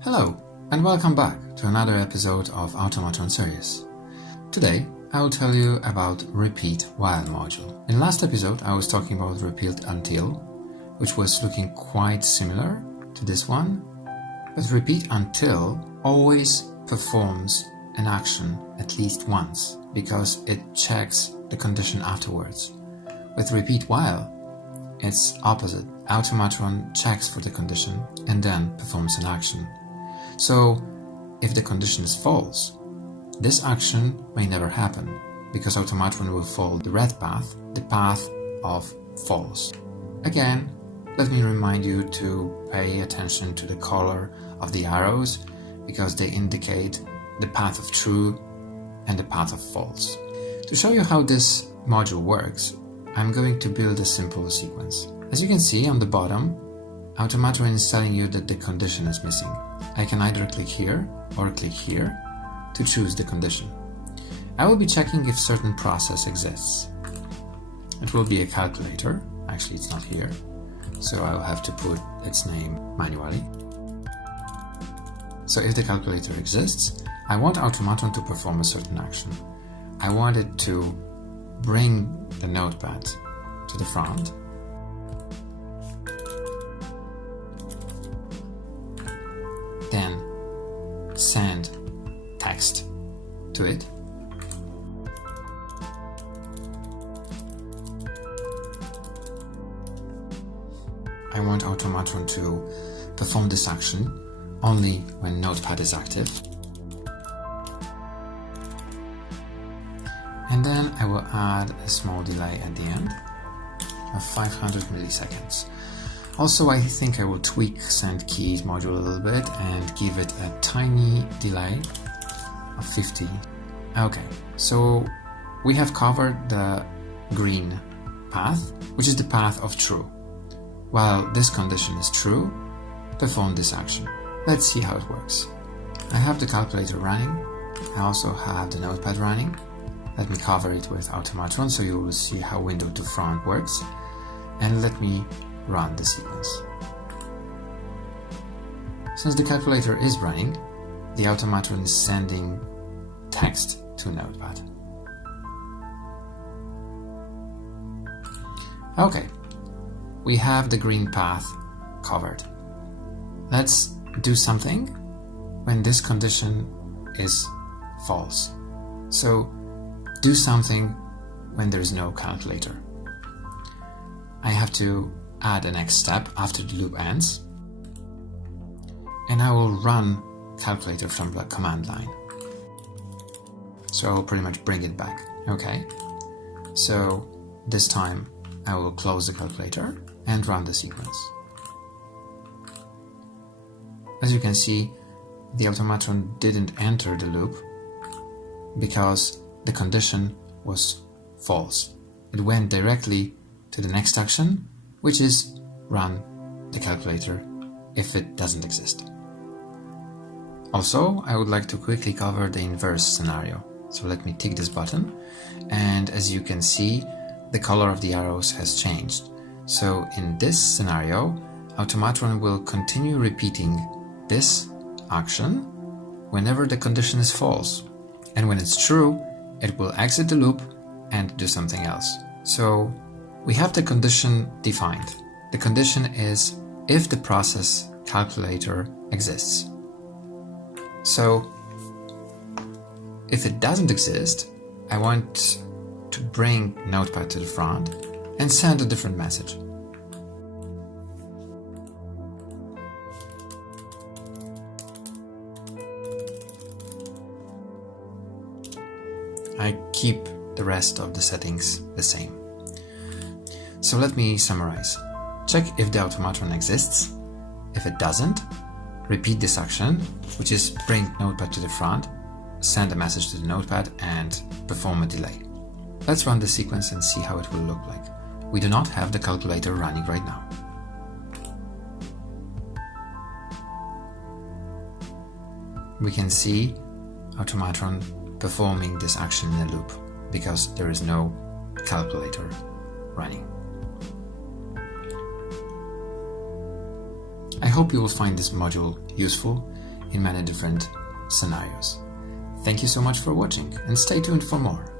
Hello, and welcome back to another episode of Automatron series. Today, I will tell you about repeat while module. In last episode, I was talking about repeat until, which was looking quite similar to this one, but repeat until always performs an action at least once because it checks the condition afterwards. With repeat while, it's opposite. Automatron checks for the condition and then performs an action. So, if the condition is false, this action may never happen because Automatron will follow the red path, the path of false. Again, let me remind you to pay attention to the color of the arrows because they indicate the path of true and the path of false. To show you how this module works, I'm going to build a simple sequence. As you can see on the bottom, Automatron is telling you that the condition is missing. I can either click here or click here to choose the condition. I will be checking if certain process exists. It will be a calculator. Actually, it's not here, so I'll have to put its name manually. So if the calculator exists, I want Automatron to perform a certain action. I want it to bring the notepad to the front, then send text to it, I want Automatron to perform this action only when notepad is active. And then I will add a small delay at the end of 500 milliseconds. Also, I think I will tweak send keys module a little bit and give it a tiny delay of 50. Okay, so we have covered the green path, which is the path of true. While this condition is true, perform this action. Let's see how it works. I have the calculator running. I also have the notepad running. Let me cover it with Automatron so you will see how window to front works. And let me run the sequence. Since the calculator is running, the Automatron is sending text to Notepad. Okay, we have the green path covered. Let's do something when this condition is false. So do something when there is no calculator. I have to add a next step after the loop ends, and I will run calculator from the command line. So I will pretty much bring it back. Okay, so this time I will close the calculator and run the sequence. As you can see, the Automatron didn't enter the loop because the condition was false. It went directly to the next action, which is run the calculator if it doesn't exist. Also, I would like to quickly cover the inverse scenario. So let me tick this button, and as you can see, the color of the arrows has changed. So in this scenario, Automatron will continue repeating this action whenever the condition is false. And when it's true, it will exit the loop and do something else. So we have the condition defined. The condition is if the process calculator exists. So if it doesn't exist, I want to bring Notepad to the front and send a different message. I keep the rest of the settings the same. So let me summarize. Check if the Automatron exists. If it doesn't, repeat this action, which is bring Notepad to the front, send a message to the Notepad, and perform a delay. Let's run the sequence and see how it will look like. We do not have the calculator running right now. We can see Automatron performing this action in a loop because there is no calculator running. I hope you will find this module useful. in many different scenarios. Thank you so much for watching and stay tuned for more.